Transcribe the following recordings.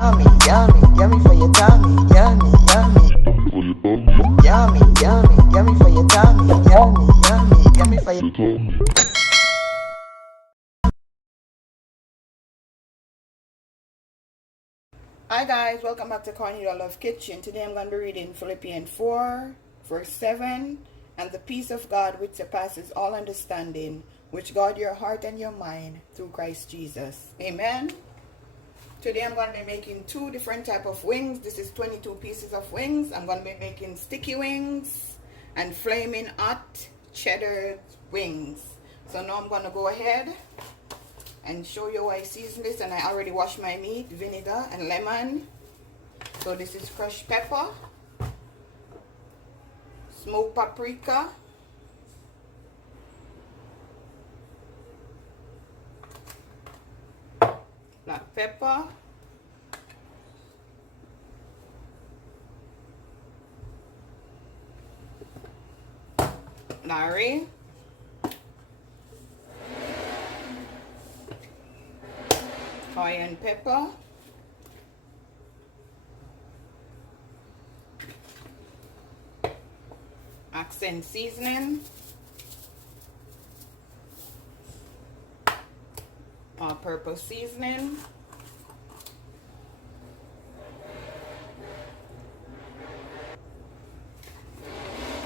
Yummy, yummy, yummy for your tummy. Yummy, yummy. Yummy, yummy, yummy for your tummy. Yummy, yummy, yummy for your tummy. Hi guys, welcome back to CORNELIALOVE KITCHEN. Today I'm going to be reading Philippians 4 verse 7. And the peace of God which surpasses all understanding, which guard your heart and your mind through Christ Jesus. Amen. Today I'm going to be making two different type of wings. This is 22 pieces of wings. I'm going to be making sticky wings and flaming hot cheddar wings. So now I'm going to go ahead and show you how I season this. And I already washed my meat, vinegar and lemon. So this is crushed pepper, smoked paprika, black pepper, Larry, cayenne pepper, accent seasoning, all-purpose seasoning,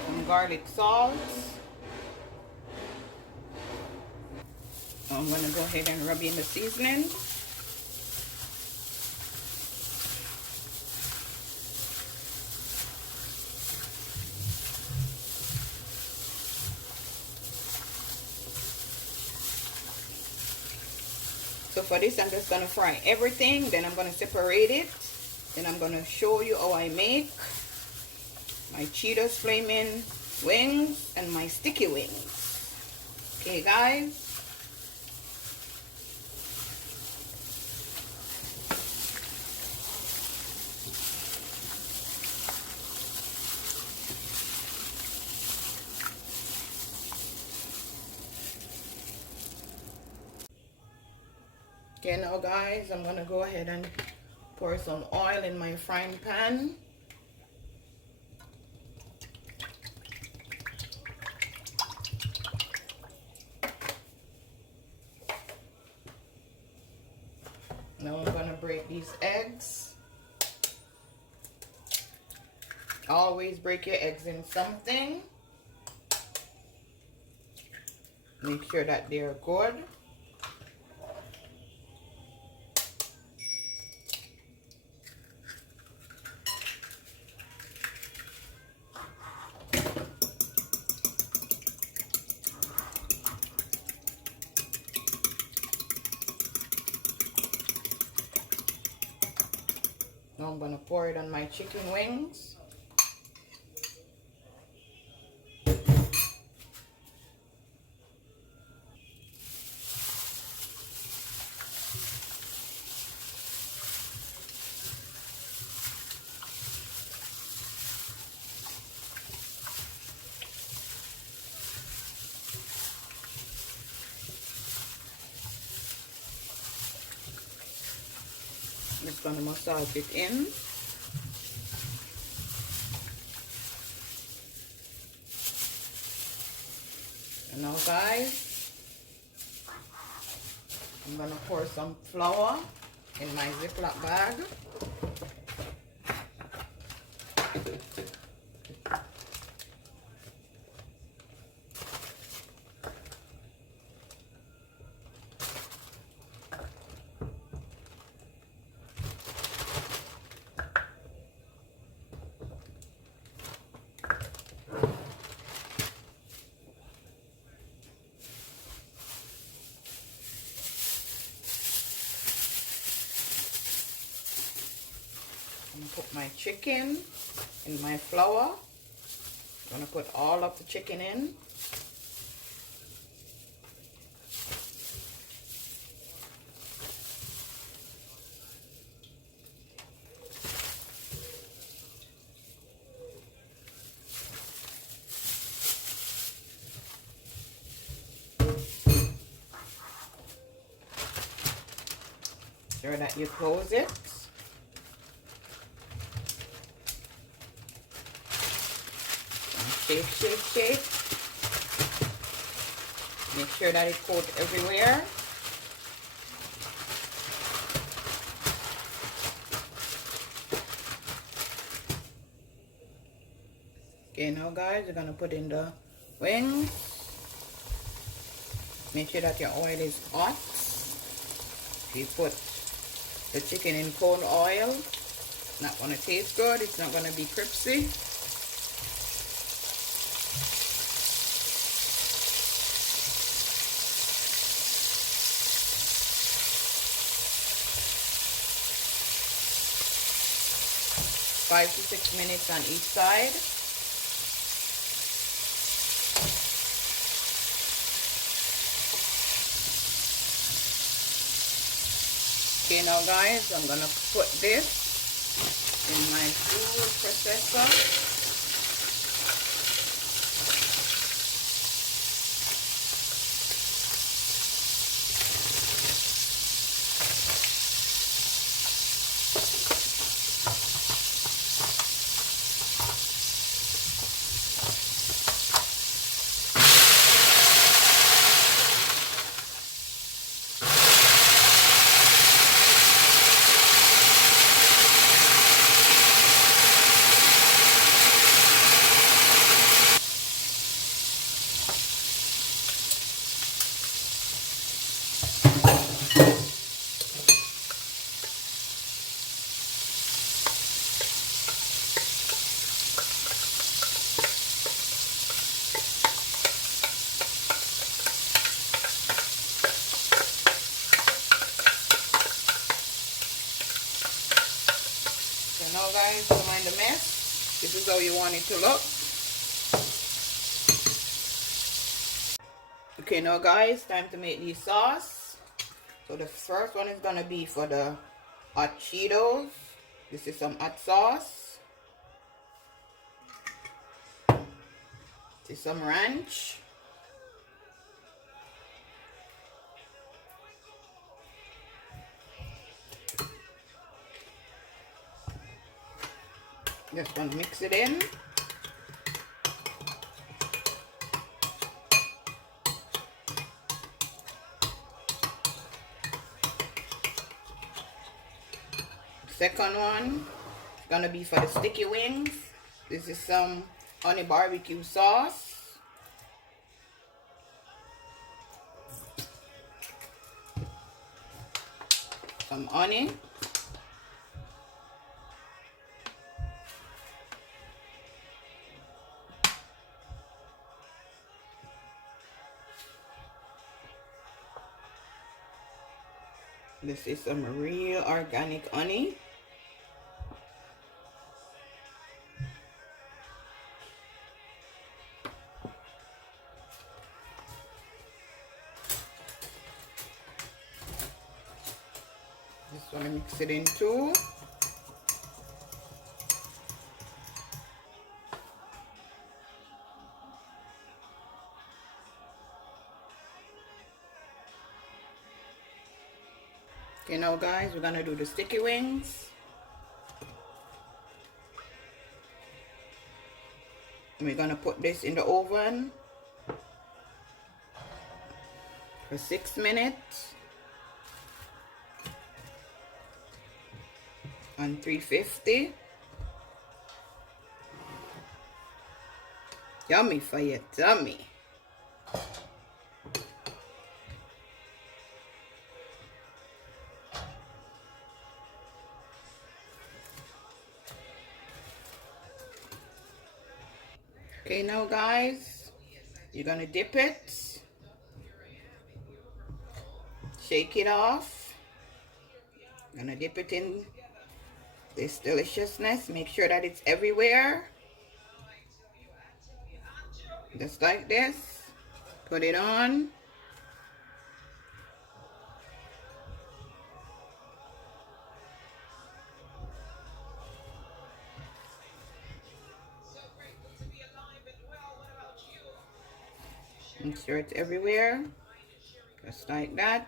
some garlic salt. I'm going to go ahead and rub in the seasoning. So for this, I'm just going to fry everything. Then I'm going to separate it. Then I'm going to show you how I make my Cheetos flaming wings and my sticky wings. Okay, guys. Okay, now guys, I'm gonna go ahead and pour some oil in my frying pan. Now I'm gonna break these eggs. Always break your eggs in something. Make sure that they're good. Now I'm gonna pour it on my chicken wings. I'm just gonna massage it in. And now guys, I'm gonna pour some flour in my Ziploc bag. I'm gonna put my chicken in my flour. I'm gonna put all of the chicken in. Sure that you close it. Shake, shake, shake. Make sure that it coats everywhere. Okay, now guys, we're gonna put in the wings. Make sure that your oil is hot. If you put the chicken in cold oil, it's not gonna taste good. It's not gonna be crispy. Five to 6 minutes on each side. Okay, now guys, I'm gonna put this in my food processor. So now guys, don't mind the mess. This is how you want it to look. Okay, now guys, time to make the sauce. So the first one is gonna be for the hot Cheetos. This is some hot sauce. This is some ranch. Just gonna mix it in. Second one is gonna be for the sticky wings. This is some honey barbecue sauce. Some honey. This is some real organic honey. Just want to mix it in too. Okay, now guys, we're gonna do the sticky wings. And we're gonna put this in the oven for 6 minutes on 350. Yummy for your tummy. Okay, now guys, you're gonna dip it, shake it off. Gonna dip it in this deliciousness. Make sure that it's everywhere. Just like this. Put it on. Make sure it's everywhere. Just like that.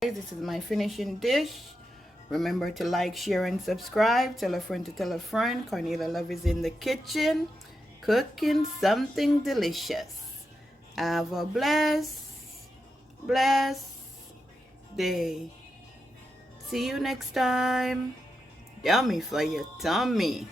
This is my finishing dish. Remember to like, share, and subscribe. Tell a friend to tell a friend. Cornelia Love is in the kitchen cooking something delicious. Have a blessed day. See you next time. Yummy for your tummy.